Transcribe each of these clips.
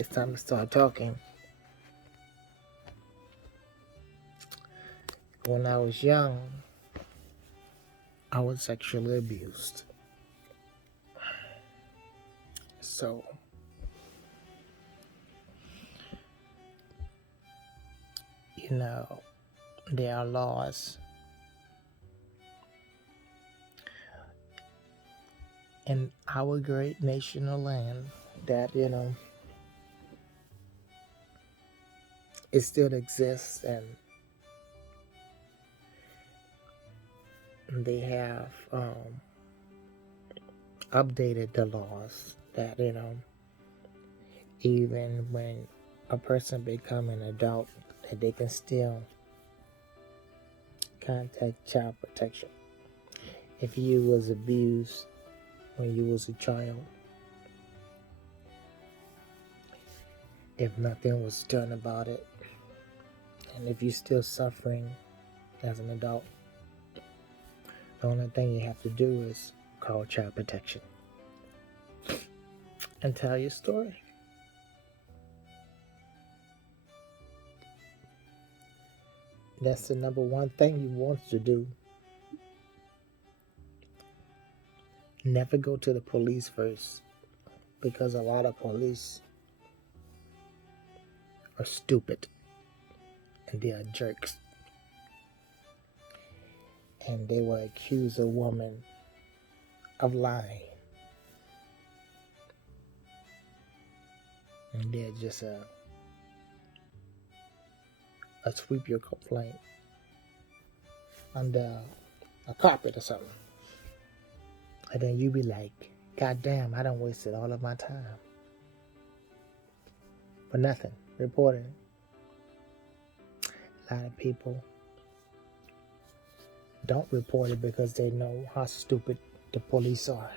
It's time to start talking. When I was young, I was sexually abused. So, you know, there are laws in our great national land that, it still exists, and they have updated the laws that, even when a person become an adult, that they can still contact child protection. If you was abused when you was a child, if nothing was done about it, and if you're still suffering as an adult, the only thing you have to do is call child protection and tell your story. That's the number one thing you want to do. Never go to the police first, because a lot of police are stupid and they are jerks. And they will accuse a woman of lying. And they're just sweep your complaint under a carpet or something. And then you be like, God damn, I done wasted all of my time for nothing, reporting. A lot of people don't report it because they know how stupid the police are.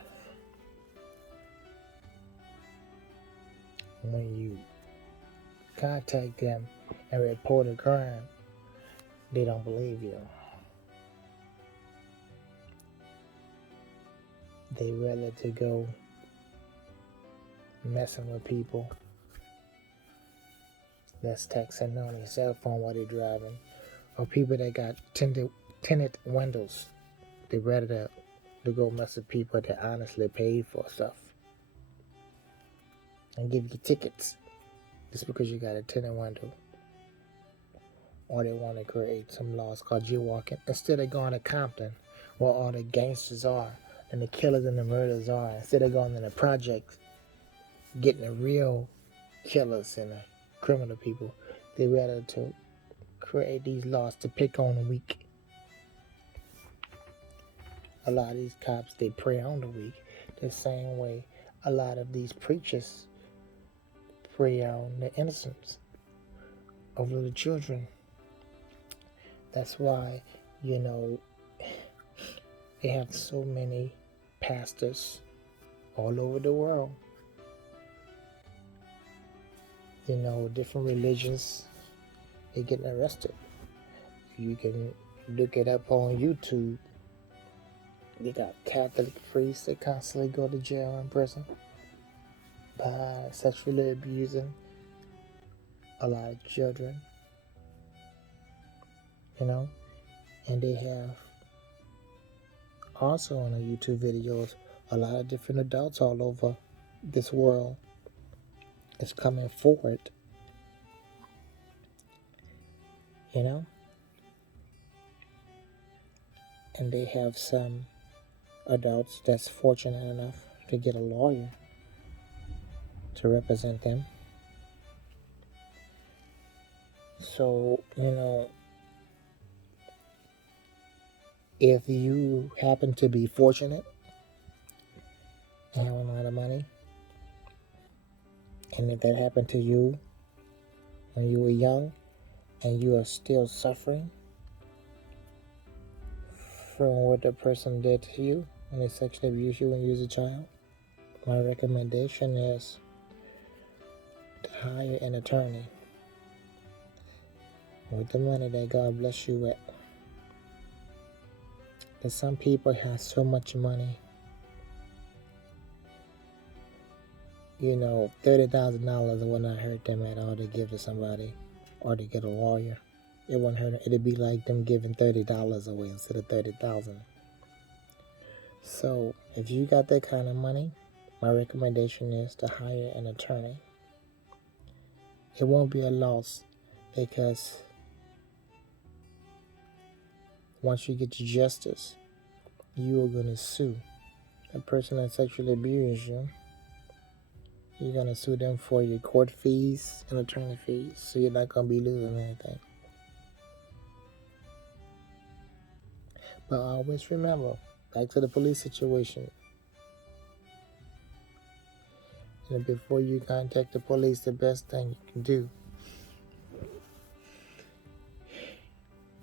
When you contact them and report a crime, they don't believe you. They rather to go messing with people that's texting on their cell phone while they're driving, or people that got tinted windows. They rather to go mess with people that honestly paid for stuff and give you tickets just because you got a tinted window. Or they want to create some laws called jaywalking instead of going to Compton, where all the gangsters are and the killers and the murderers are. Instead of going to the projects, getting the real killers and the criminal people, they rather to create these laws to pick on the weak. A lot of these cops, they prey on the weak the same way a lot of these preachers prey on the innocence of little children. That's why, they have so many pastors all over the world. Different religions, they getting arrested. You can look it up on YouTube. They got Catholic priests that constantly go to jail and prison by sexually abusing a lot of children. And they have also on the YouTube videos a lot of different adults all over this world is coming forward. And they have some adults that's fortunate enough to get a lawyer to represent them. So, if you happen to be fortunate and have a lot of money, and if that happened to you when you were young and you are still suffering from what the person did to you when they sexually abused you when you was a child, my recommendation is to hire an attorney with the money that God bless you with. Because some people have so much money, $30,000 will not hurt them at all to give to somebody or to get a lawyer. It won't hurt them. It'd be like them giving $30 away instead of 30,000. So if you got that kind of money, my recommendation is to hire an attorney. It won't be a loss because once you get to justice, you are going to sue the person that sexually abused you. You're going to sue them for your court fees and attorney fees, so you're not going to be losing anything. But always remember, back to the police situation, and before you contact the police, the best thing you can do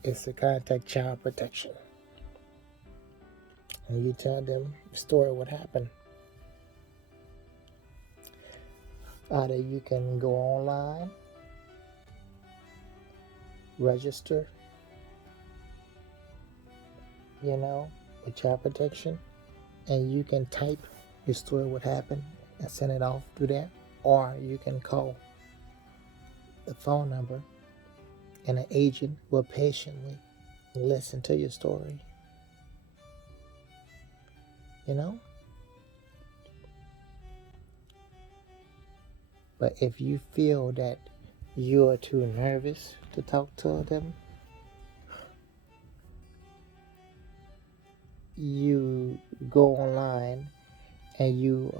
is to contact child protection. And you tell them the story, what happened. Either you can go online, register, with child protection, and you can type your story, what happened, and send it off through that. Or you can call the phone number, and an agent will patiently listen to your story. But if you feel that you are too nervous to talk to them, you go online and you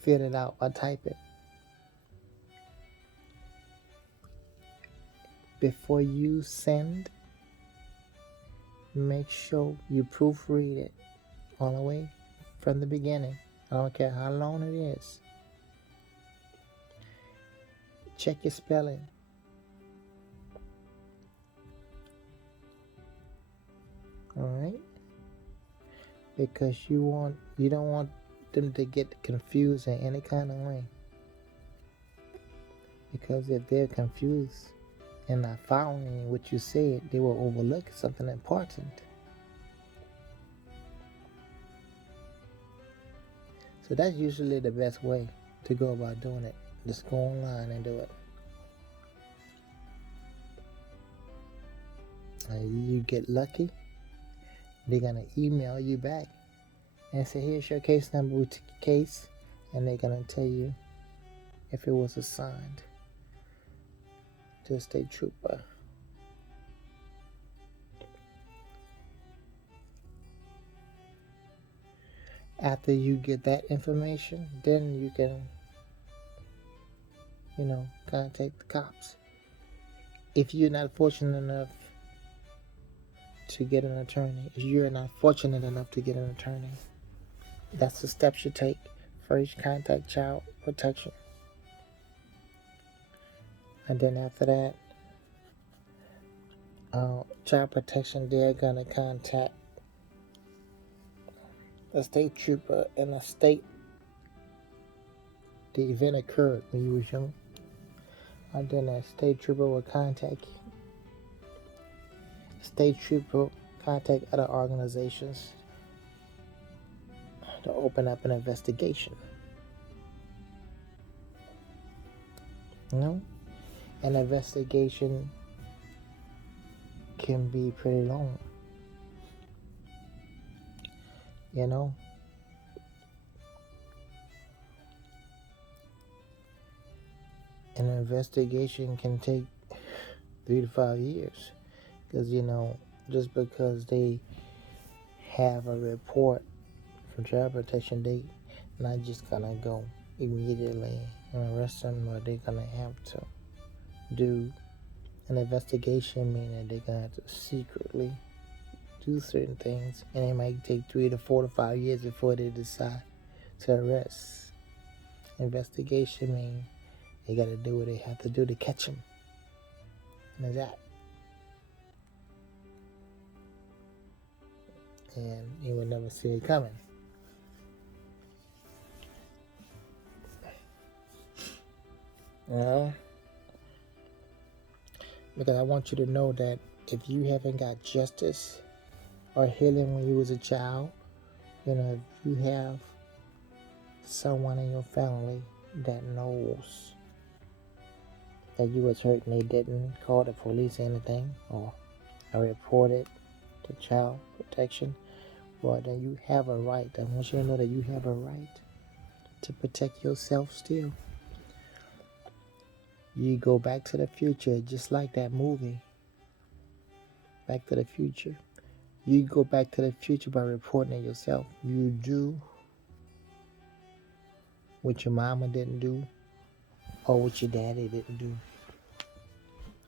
fill it out by typing. Before you send, make sure you proofread it all the way from the beginning. I don't care how long it is. Check your spelling. Alright? Because you don't want them to get confused in any kind of way. Because if they're confused and not following what you said, they will overlook something important. So that's usually the best way to go about doing it. Just go online and do it. You get lucky, they're going to email you back and say, here's your case number, we took your case, and they're going to tell you if it was assigned to a state trooper. After you get that information, then you can, contact the cops. If you're not fortunate enough to get an attorney, that's the steps you take. First, contact child protection. And then after that, child protection, they're going to contact a state trooper in a state the event occurred when you was young. And then a state trooper will contact you. State trooper contact other organizations to open up an investigation. An investigation can be pretty long. An investigation can take 3 to 5 years. Because, just because they have a report from child protection, they not just gonna go immediately and arrest them, or they're gonna have to do an investigation, meaning they're gonna have to secretly do certain things, and it might take 3 to 4 to 5 years before they decide to arrest. Investigation means they gotta do what they have to do to catch them. And that's that. And you would never see it coming. Because I want you to know that if you haven't got justice or healing when you was a child, if you have someone in your family that knows that you was hurt and they didn't call the police or anything or report it to child protection, well, then you have a right. I want you to know that you have a right to protect yourself still. You go back to the future, just like that movie, Back to the Future. You go back to the future by reporting it yourself. You do what your mama didn't do or what your daddy didn't do.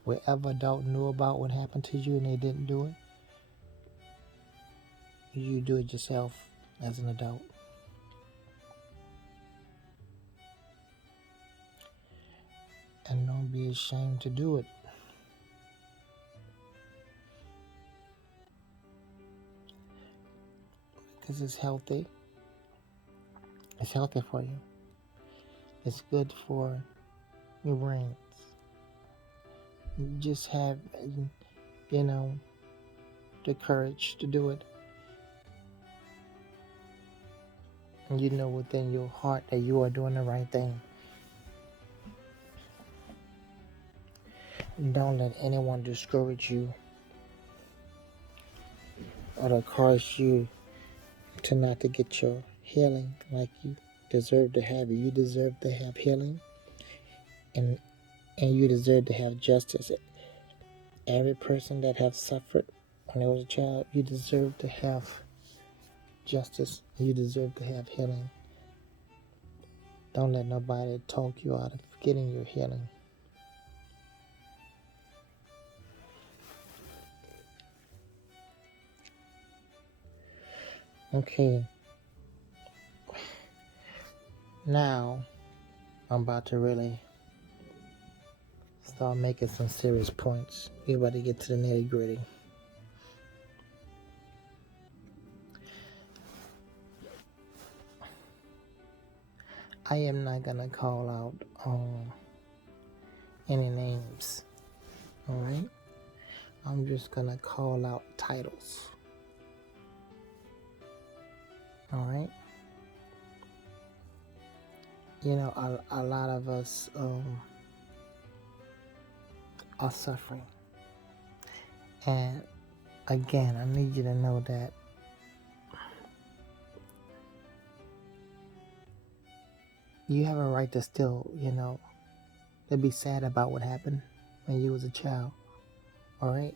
Whatever adult knew about what happened to you and they didn't do it, you do it yourself as an adult. And don't be ashamed to do it. Because it's healthy. It's healthy for you. It's good for your brains. You just have, the courage to do it. And you know within your heart that you are doing the right thing. Don't let anyone discourage you or to cause you to not to get your healing like you deserve to have. You deserve to have healing, and you deserve to have justice. Every person that have suffered when they was a child, you deserve to have justice. You deserve to have healing. Don't let nobody talk you out of getting your healing. Okay. Now, I'm about to really start making some serious points. We're about to get to the nitty gritty. I am not gonna call out any names. Alright? I'm just gonna call out titles. Alright? You know, a lot of us are suffering. And again, I need you to know that you have a right to still, to be sad about what happened when you was a child. Alright?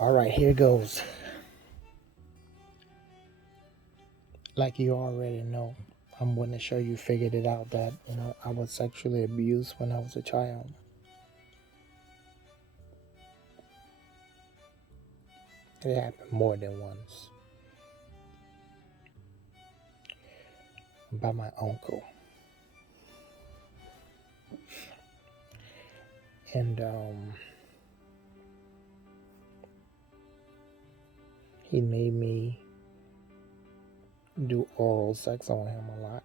Alright, here goes. Like you already know, I'm going to show you figured it out that, I was sexually abused when I was a child. It happened more than once. By my uncle. And he made me do oral sex on him a lot.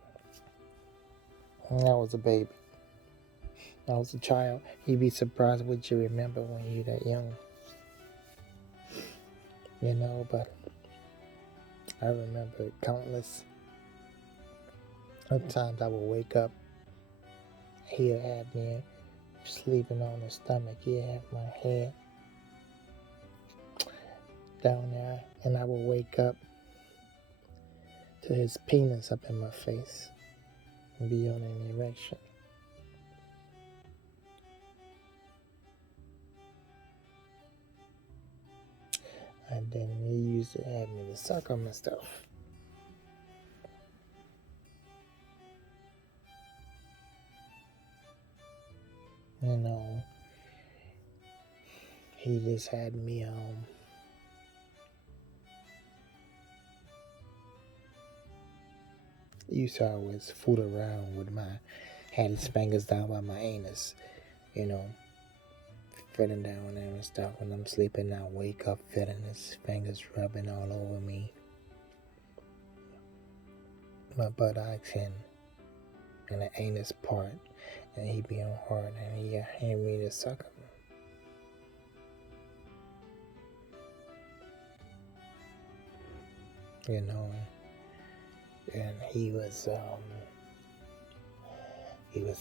When I was a baby. I was a child. You'd be surprised what you remember when you're that young. But I remember countless of times I would wake up. He'd have me sleeping on his stomach. He'd have my head down there. And I would wake up to his penis up in my face and be on an erection. And then he used to have me to suck him and stuff. He just had me he used to always fool around with had his fingers down by my anus, feeling down there and stuff. When I'm sleeping, I wake up feeling his fingers rubbing all over me, my buttocks and the anus part, and he be on hard, and he had me to suck him. you know, and he was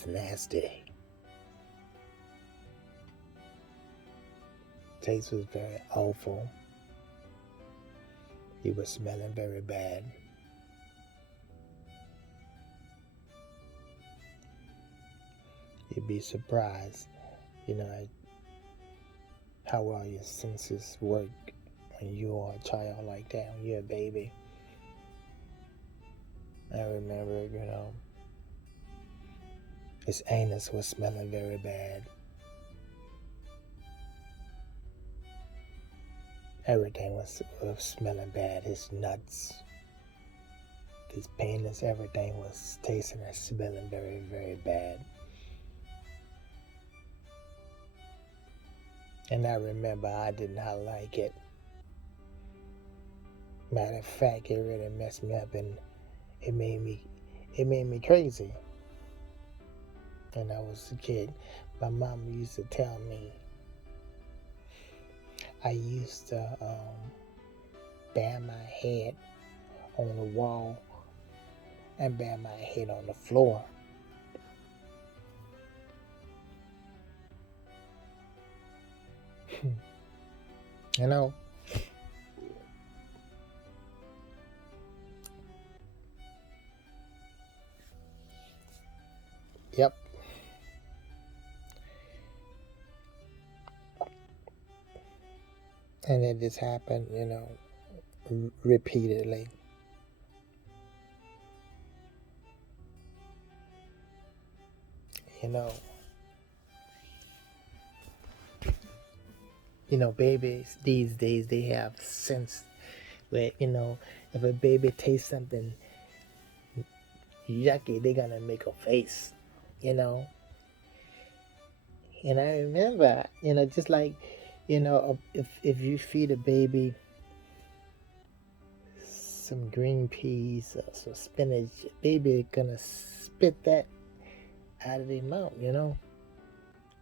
nasty. Taste was very awful. He was smelling very bad. You'd be surprised, how well your senses work when you are a child like that, when you're a baby. I remember, his anus was smelling very bad. Everything was smelling bad. His nuts, his penis, everything was tasting and smelling very, very bad. And I remember I did not like it. Matter of fact, it really messed me up, and it made me crazy. When I was a kid, my mom used to tell me I used to bang my head on the wall and bang my head on the floor. You know, yep. And it just happened, repeatedly. Babies these days, they have sense where, if a baby tastes something yucky, they're gonna make a face, And I remember, just like, if you feed a baby some green peas or some spinach, baby gonna spit that out of their mouth,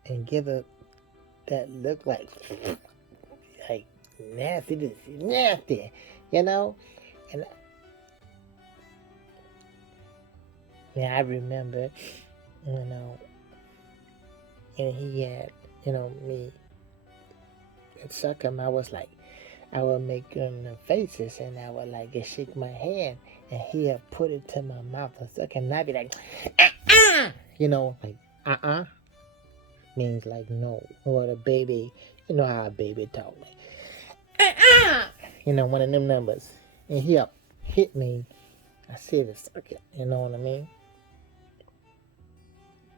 and give it that look like nasty, this is nasty, And I remember, and he had, me and suck him. I would make him faces, and I would shake my hand, and he had put it to my mouth and suck, and I'd be like, means like no. Or the baby, how a baby talk, one of them numbers, and he hit me. I said to suck it, you know what I mean?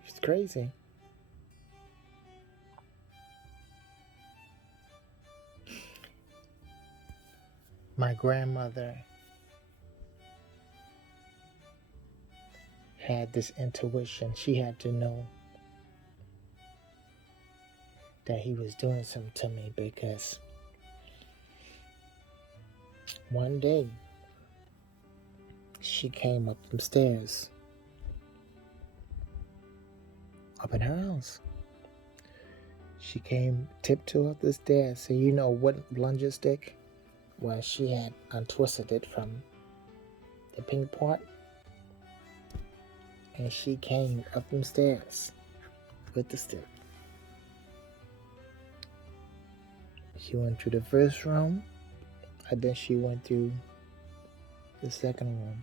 It's crazy. My grandmother had this intuition. She had to know that he was doing something to me, because one day she came up some stairs up in her house. She came tiptoe up the stairs. So what plunger stick? Well, she had untwisted it from the pink part, and she came up them stairs with the stick. She went through the first room, and then she went through the second room.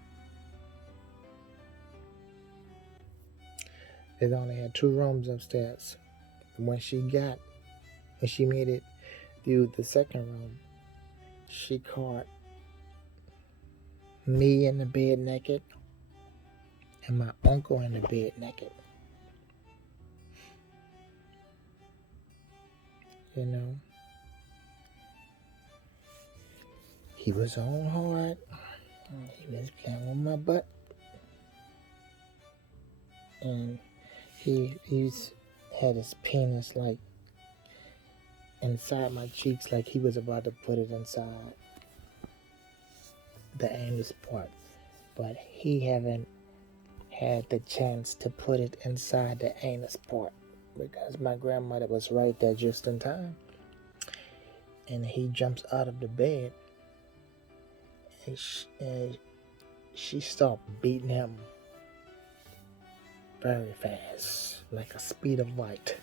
It only had 2 rooms upstairs. When she made it through the second room, she caught me in the bed naked and my uncle in the bed naked. He was on hard. He was playing with my butt. And he's had his penis inside my cheeks, like he was about to put it inside the anus part, but he haven't had the chance to put it inside the anus part, because my grandmother was right there just in time. And he jumps out of the bed, and she started beating him very fast, like a speed of light.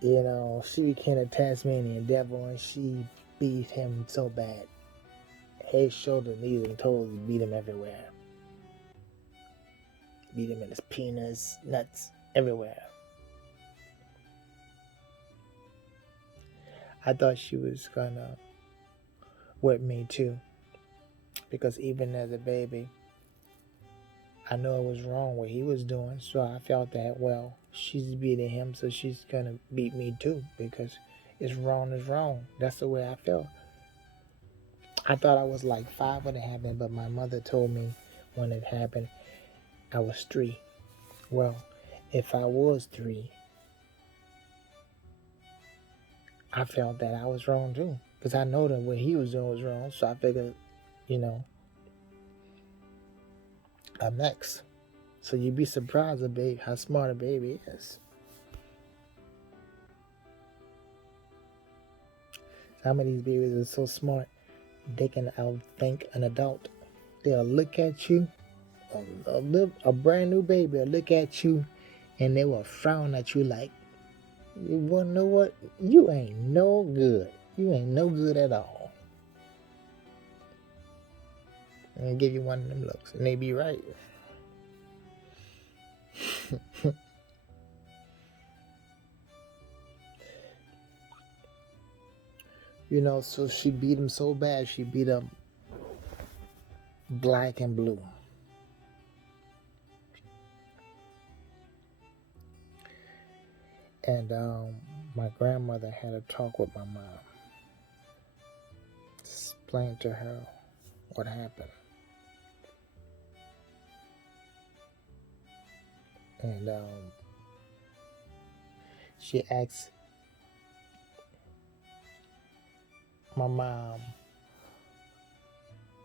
She became a Tasmanian devil, and she beat him so bad. Head, shoulder, knees, and toes, beat him everywhere. Beat him in his penis, nuts, everywhere. I thought she was gonna whip me too, because even as a baby, I know it was wrong what he was doing, so I felt that, well, she's beating him, so she's gonna beat me too, because it's wrong is wrong. That's the way I felt. I thought I was like 5 when it happened, but my mother told me when it happened, I was 3. Well, if I was 3, I felt that I was wrong too, because I know that what he was doing was wrong, so I figured, I'm next. So you'd be surprised how smart a baby is. Some of these babies are so smart, they can outthink an adult. They'll look at you, a brand new baby will look at you, and they will frown at you like, you wanna know what? You ain't no good. You ain't no good at all. And give you one of them looks, and they be right. So she beat him so bad, she beat him black and blue. And my grandmother had a talk with my mom, explained to her what happened. And she asked my mom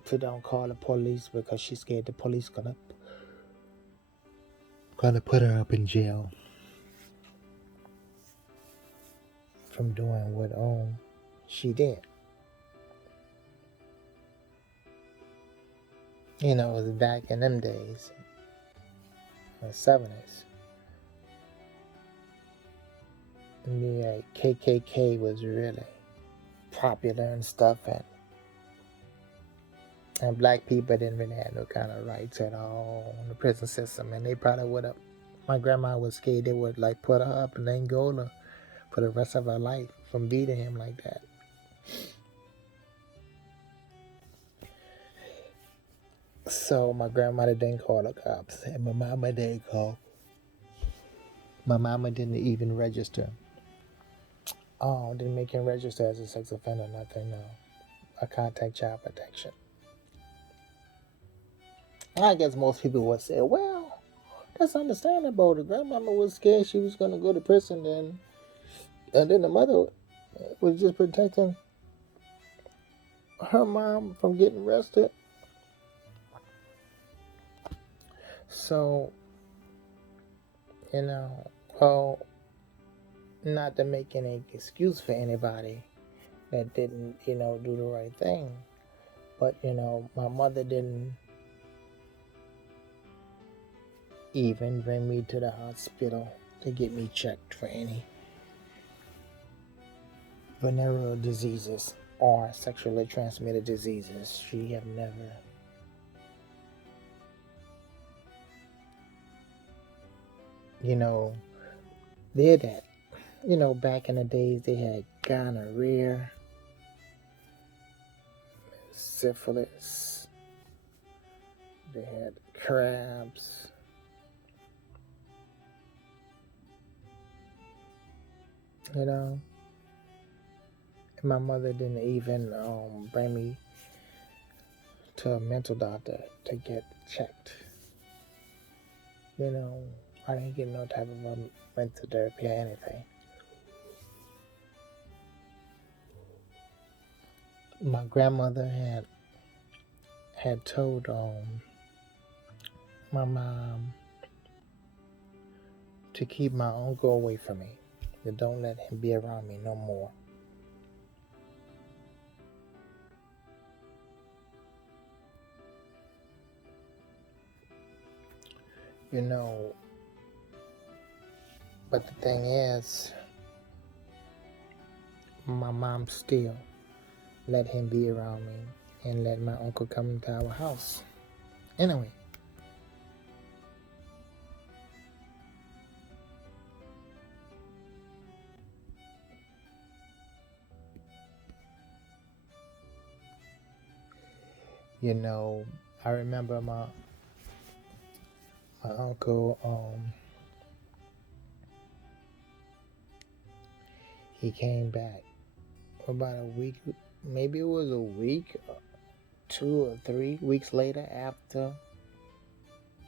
to don't call the police because she's scared the police gonna put her up in jail from doing what she did. It was back in them days, in the 70s. The KKK was really popular and stuff, and black people didn't really have no kind of rights at all in the prison system, and they probably would have. My grandma was scared they would put her up in Angola for the rest of her life from beating him like that. So my grandmother didn't call the cops, and my mama didn't call. My mama didn't even register. Didn't make him register as a sex offender, nothing, no. I contact child protection. I guess most people would say, well, that's understandable. The grandmama was scared she was going to go to prison, and then the mother was just protecting her mom from getting arrested. So, well, not to make any excuse for anybody that didn't, do the right thing. But, my mother didn't even bring me to the hospital to get me checked for any venereal diseases or sexually transmitted diseases. She have never. They had that. Back in the days, they had gonorrhea, syphilis, they had crabs. And my mother didn't even bring me to a mental doctor to get checked. I didn't get no type of mental therapy or anything. My grandmother had told my mom to keep my uncle away from me, to don't let him be around me no more. You know, but the thing is, my mom still let him be around me and let my uncle come into our house. Anyway, you know, I remember my uncle, he came back about a week, maybe it was a week, 2 or 3 weeks later after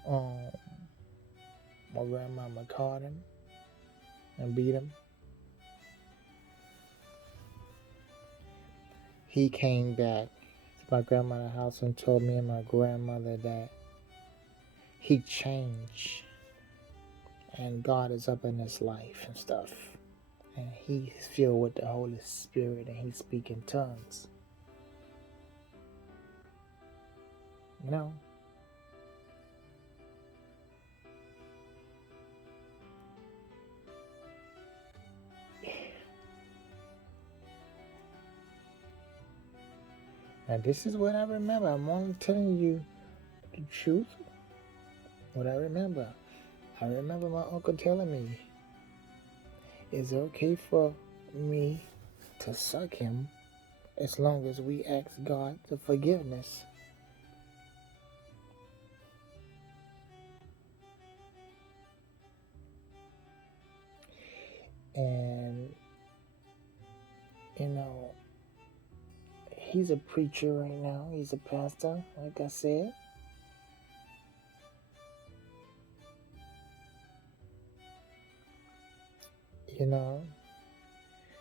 um my grandmama caught him and beat him. He came back to my grandmother's house and told me and my grandmother that he changed and God is up in his life and stuff. And he's filled with the Holy Spirit and he speaks in tongues. You know? And this is what I remember. I'm only telling you the truth. What I remember. I remember my uncle telling me, it's okay for me to suck him as long as we ask God for forgiveness. And, you know, he's a preacher right now. He's a pastor, like I said. You know,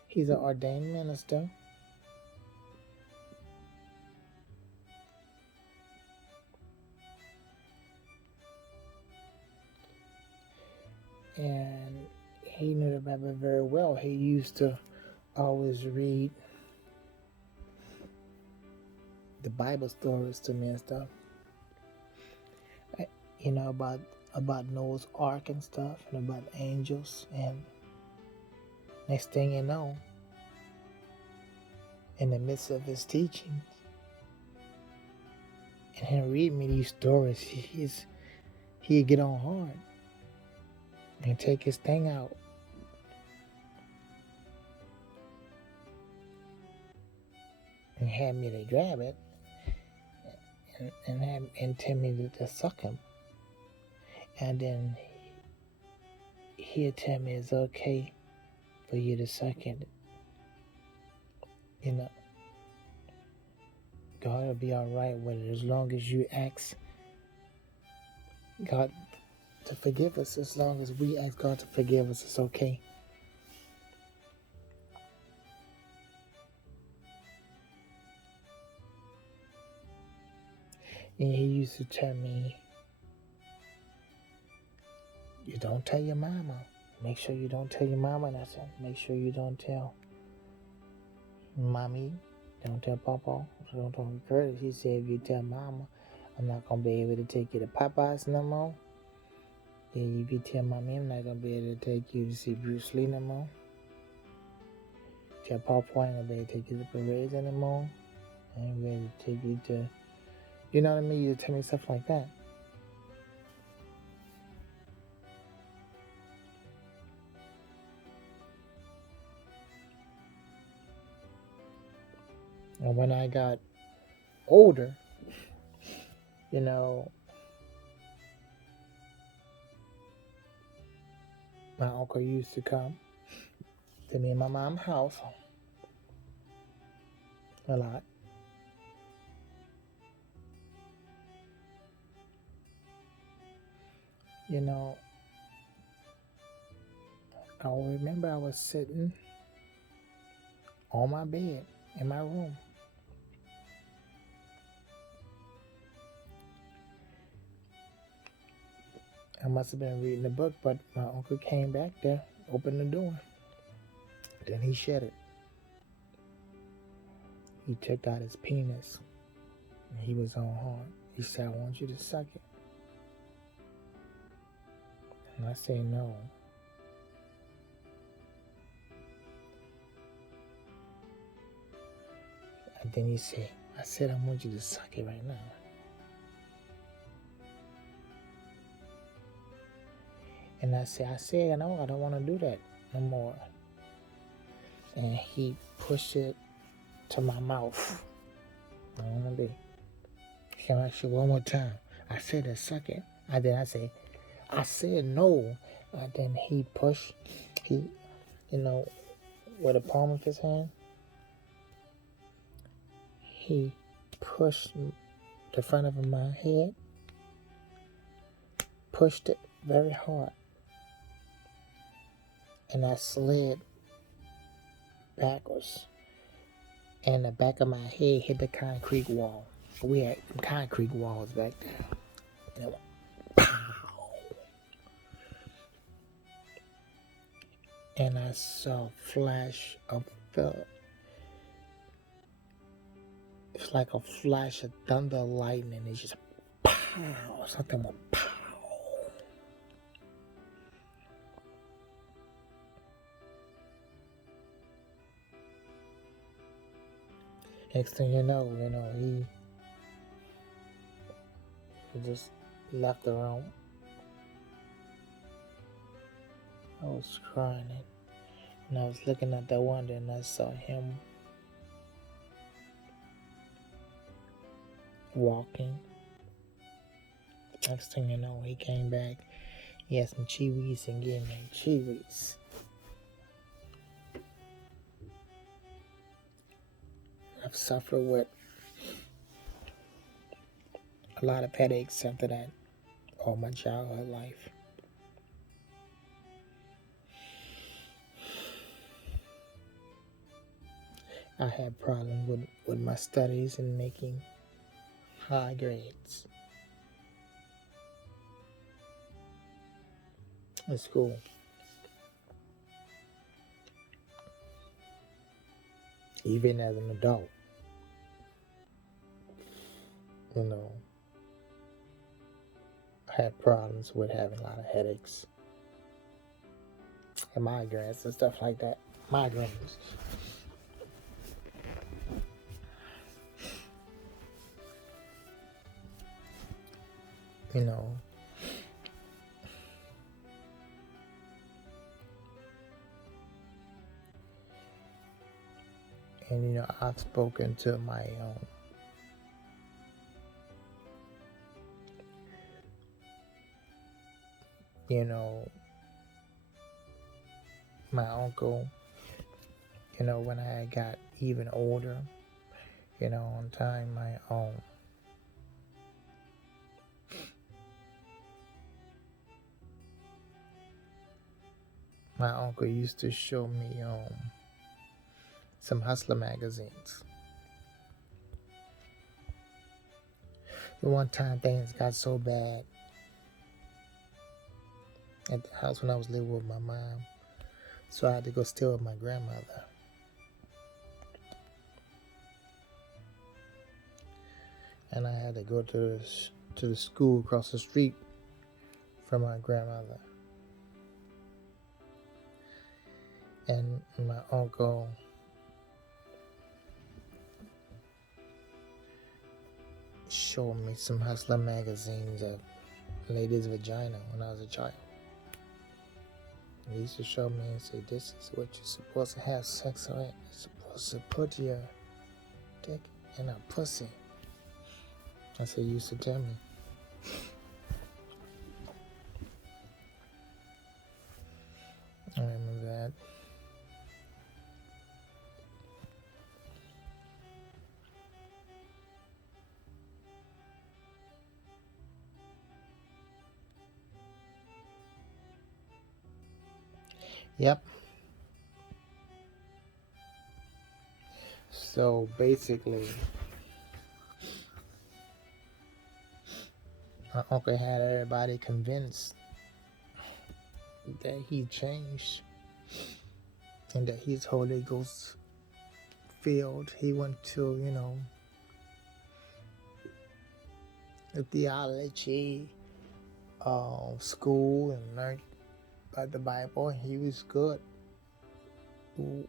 he's an ordained minister. And he knew the Bible very well. He used to always read the Bible stories to me and stuff. You know, about Noah's Ark and stuff, and about angels. And next thing you know, in the midst of his teaching, and him reading me these stories, he'd get on hard and take his thing out and have me to grab it and tell me to suck him. And then he'd tell me it's okay for you to suck it. You know, God will be all right with it as long as you ask God to forgive us. As long as we ask God to forgive us, it's okay. And he used to tell me, you don't tell your mama. Make sure you don't tell your mama nothing. Make sure you don't tell mommy. Don't tell papa. Don't tell Curtis. He said, if you tell mama, I'm not going to be able to take you to Popeyes no more. Then if you tell mommy, I'm not going to be able to take you to see Bruce Lee no more. Tell papa, I ain't going to be able to take you to parades anymore. I ain't going to be able to take you to, you know what I mean? You tell me stuff like that. And when I got older, you know, my uncle used to come to me and my mom's house a lot. You know, I remember I was sitting on my bed in my room. I must have been reading a book, but my uncle came back there, opened the door. Then he shut it. He took out his penis. And he was on hard. He said, I want you to suck it. And I say no. And then he said, I said, I want you to suck it right now. And I said, no, I don't want to do that no more. And he pushed it to my mouth. I don't want to be. Can I ask you one more time? I said to suck it. And then I said no. And then he pushed, with the palm of his hand, he pushed the front of my head, pushed it very hard. And I slid backwards. And the back of my head hit the concrete wall. We had concrete walls back there. And it went pow. And I saw a flash of it's like a flash of thunder, lightning. It's just pow. Something went pow. Next thing you know, he just left the room. I was crying, and I was looking at that window, and I saw him walking. Next thing you know, he came back. He had some chiwis and gave me chiwis. I've suffered with a lot of headaches after that all my childhood life. I had problems with my studies and making high grades in school. Even as an adult, I had problems with having a lot of headaches and migraines and stuff like that. Migraines. And I've spoken to my my uncle, when I got even older, on time, my uncle used to show me some hustler magazines. The one time things got so bad at the house when I was living with my mom, so I had to go stay with my grandmother. And I had to go to the school across the street from my grandmother. And my uncle showed me some hustler magazines of ladies' vagina when I was a child. He used to show me and say, this is what you're supposed to have sex with. You're supposed to put your dick in a pussy. That's what he used to tell me. I remember that. Yep. So basically, my uncle had everybody convinced that he changed and that he's Holy Ghost filled. He went to, the theology school and learned by the Bible. He was good with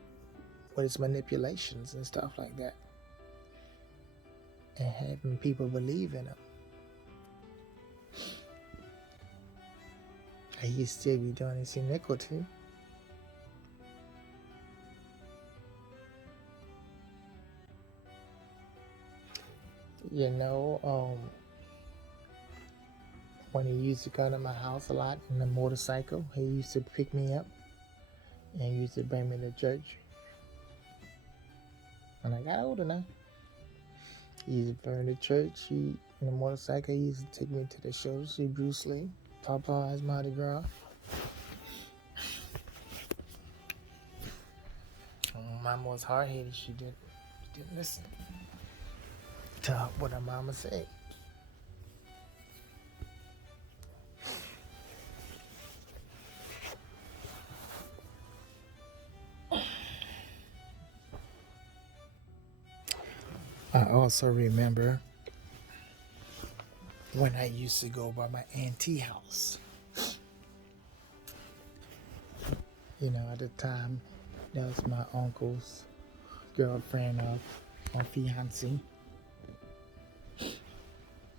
his manipulations and stuff like that, and having people believe in him. And he still be doing his iniquity. You know, when he used to come to my house a lot in the motorcycle, he used to pick me up and used to bring me to church. When I got older now, he used to bring me to church. In the motorcycle, he used to take me to the show to see Bruce Lee, Popeye's Mardi Gras. Mama was hard-headed. She didn't listen to what her mama said. I also remember when I used to go by my auntie house. You know, at the time, that was my uncle's girlfriend or fiancé.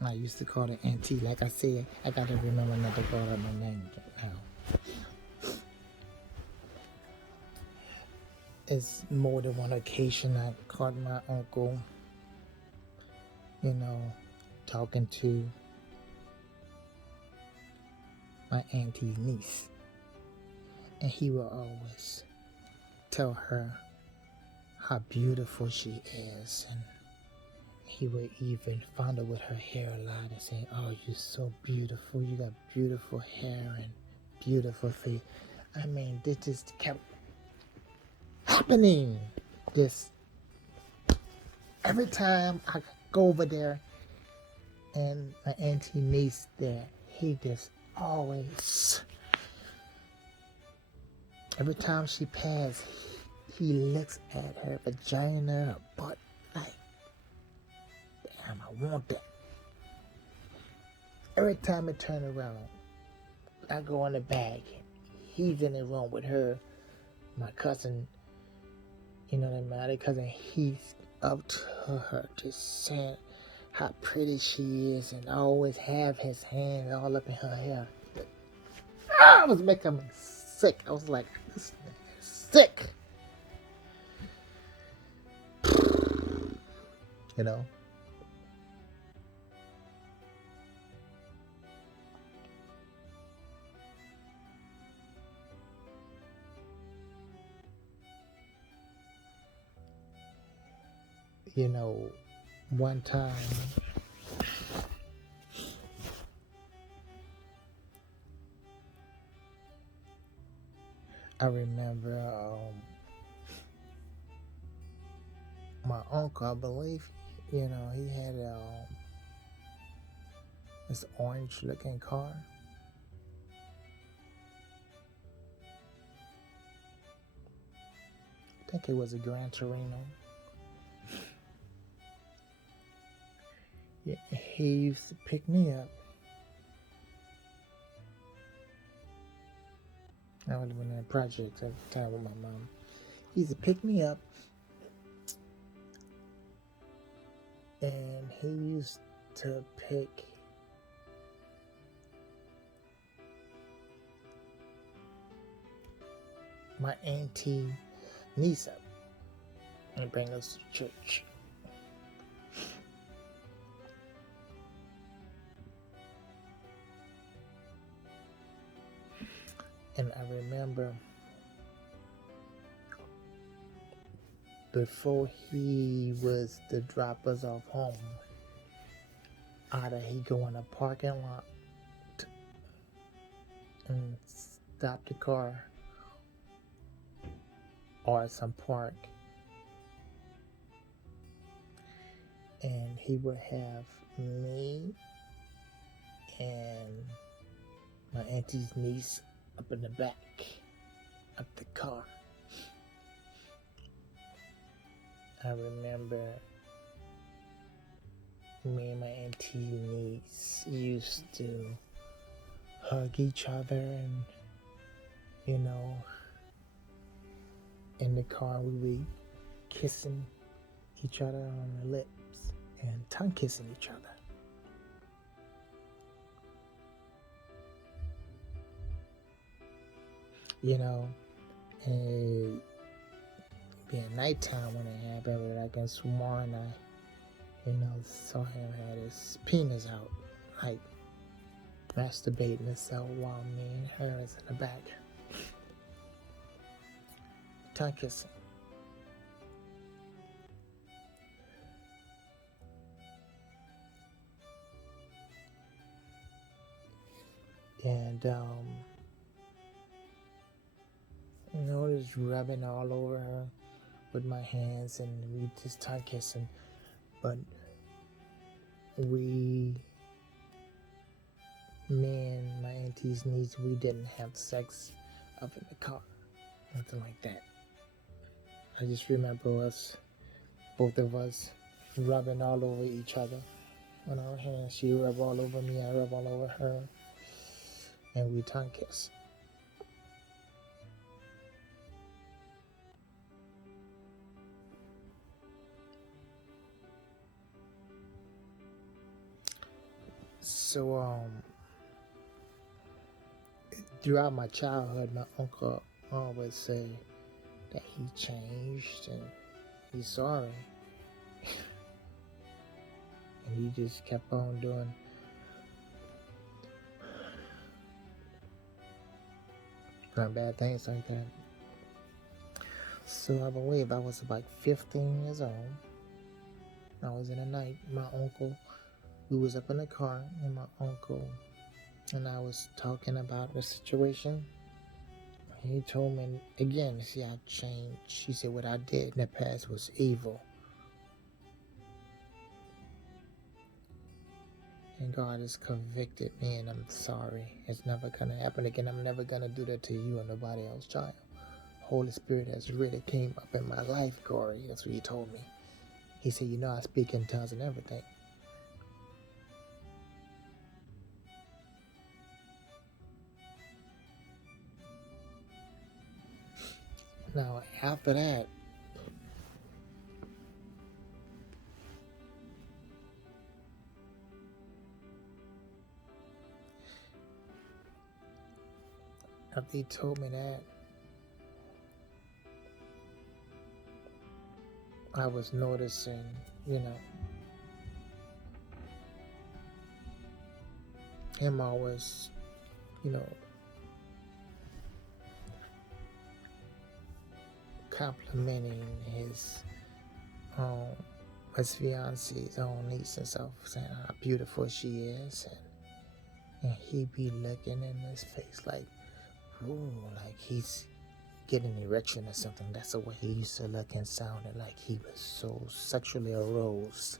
I used to call her auntie. Like I said, I gotta remember not to call her my name now. It's more than one occasion I caught my uncle, you know, talking to my auntie's niece. And he will always tell her how beautiful she is. And he would even fondle with her hair a lot and say, "Oh, you're so beautiful. You got beautiful hair and beautiful face." I mean, this just kept happening. This every time I go over there and my auntie niece there, he just always, every time she passed, he looks at her vagina, her butt, like, damn, I want that. Every time I turn around, I go in the back, he's in the room with her, my cousin, you know what I mean, my other cousin, he's up to her, just saying how pretty she is, and always have his hand all up in her hair. I was making me sick. I was like, this nigga is sick. You know? You know, one time I remember my uncle, I believe, you know, he had this orange looking car. I think it was a Gran Torino. Yeah, he used to pick me up. I was living in a project at the time with my mom. He used to pick me up, and he used to pick my auntie niece up and bring us to church. And I remember before he was to drop us off home, either he go in a parking lot and stop the car or at some park, and he would have me and my auntie's niece up in the back of the car. I remember me and my auntie niece used to hug each other and you know, in the car we be kissing each other on the lips and tongue kissing each other. You know, and be at nighttime when it happened, but I can sworn saw him had his penis out, like masturbating himself while me and her is in the back. Tongue kissing. And just rubbing all over her with my hands, and we just tongue kissing. But me and my auntie's niece, we didn't have sex up in the car, nothing like that. I just remember both of us, rubbing all over each other on our hands. She rubbed all over me, I rubbed all over her, and we tongue kiss. So throughout my childhood, my uncle always say that he changed and he's sorry. And he just kept on doing bad things like that. So I believe I was like 15 years old. I was in the night. My uncle, we was up in the car, and my uncle and I was talking about the situation. He told me again, see, I changed. He said what I did in the past was evil. And God has convicted me, and I'm sorry. It's never gonna happen again. I'm never gonna do that to you or nobody else, child. Holy Spirit has really came up in my life, Corey. That's what he told me. He said, I speak in tongues and everything. Now, after that, after he told me that, I was noticing, him always, complimenting his fiance's own niece and stuff, saying how beautiful she is, and he be looking in his face like, ooh, like he's getting an erection or something. That's the way he used to look and sounded, like he was so sexually aroused,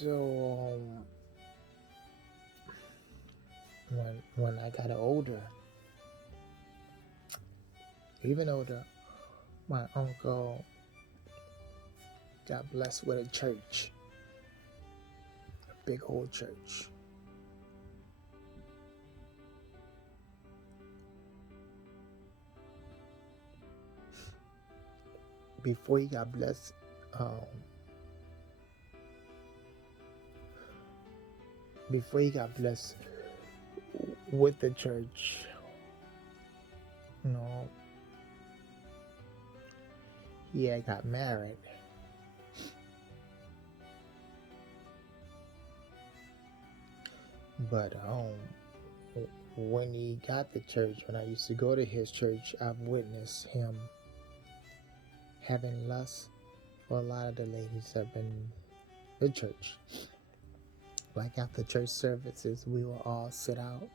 So when I got older, even older, my uncle got blessed with a church, a big old church. Before he got blessed, with the church, he had got married. But when he got the church, when I used to go to his church, I've witnessed him having lust for a lot of the ladies up in the church. Like after church services, we will all sit out,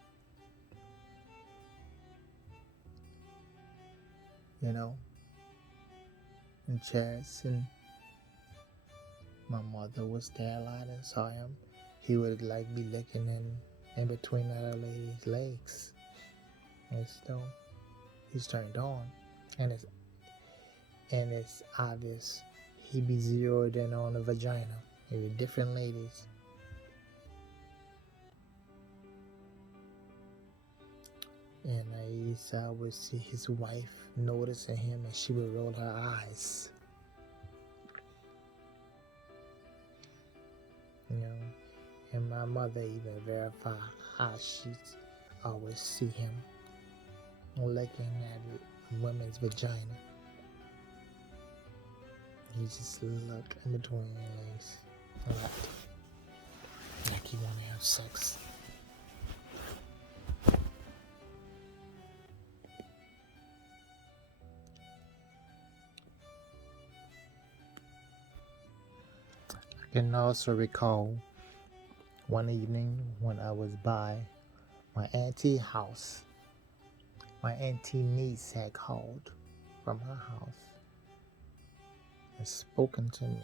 in chairs, and my mother was there a lot and saw him. He would be looking in between other ladies' legs, and still he's turned on, and and it's obvious he be zeroed in on the vagina. Maybe different ladies. And I used to always see his wife noticing him, and she would roll her eyes. You know, and my mother even verified how she always see him looking at a woman's vagina. He just look in between your legs a lot, like he want to have sex. I can also recall one evening when I was by my auntie house. My auntie niece had called from her house and spoken to me.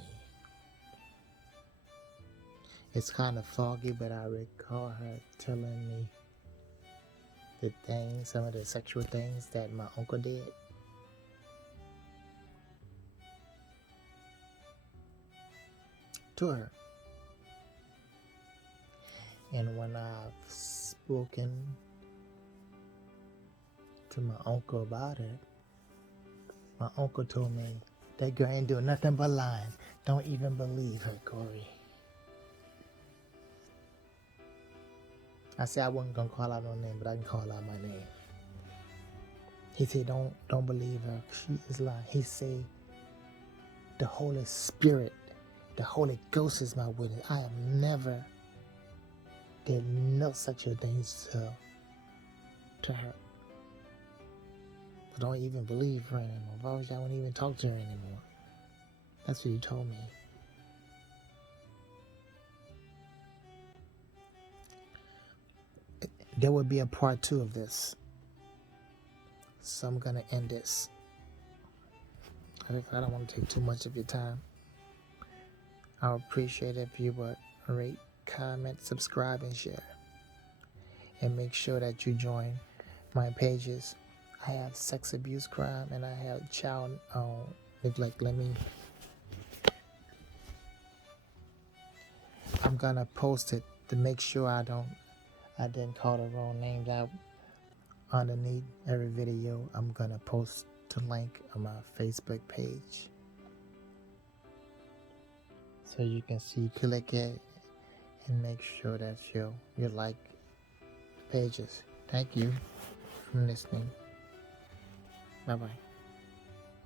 It's kind of foggy, but I recall her telling me the things, some of the sexual things that my uncle did. To her. And when I've spoken to my uncle about it, my uncle told me, that girl ain't doing nothing but lying. Don't even believe her, Corey. I said I wasn't gonna call out no name, but I can call out my name. He said, don't believe her. She is lying. He said, the Holy Spirit, the Holy Ghost is my witness. I have never did no sexual things to her. But don't even believe her anymore. If I was, I wouldn't even talk to her anymore. That's what he told me. There will be a part 2 of this. So I'm gonna end this. I don't want to take too much of your time. I would appreciate it if you would rate, comment, subscribe, and share. And make sure that you join my pages. I have sex abuse crime and I have child neglect. I'm gonna post it to make sure I didn't call the wrong names out. Underneath every video, I'm gonna post the link on my Facebook page, so you can see, click it, and make sure that you like the pages. Thank you for listening. Bye bye.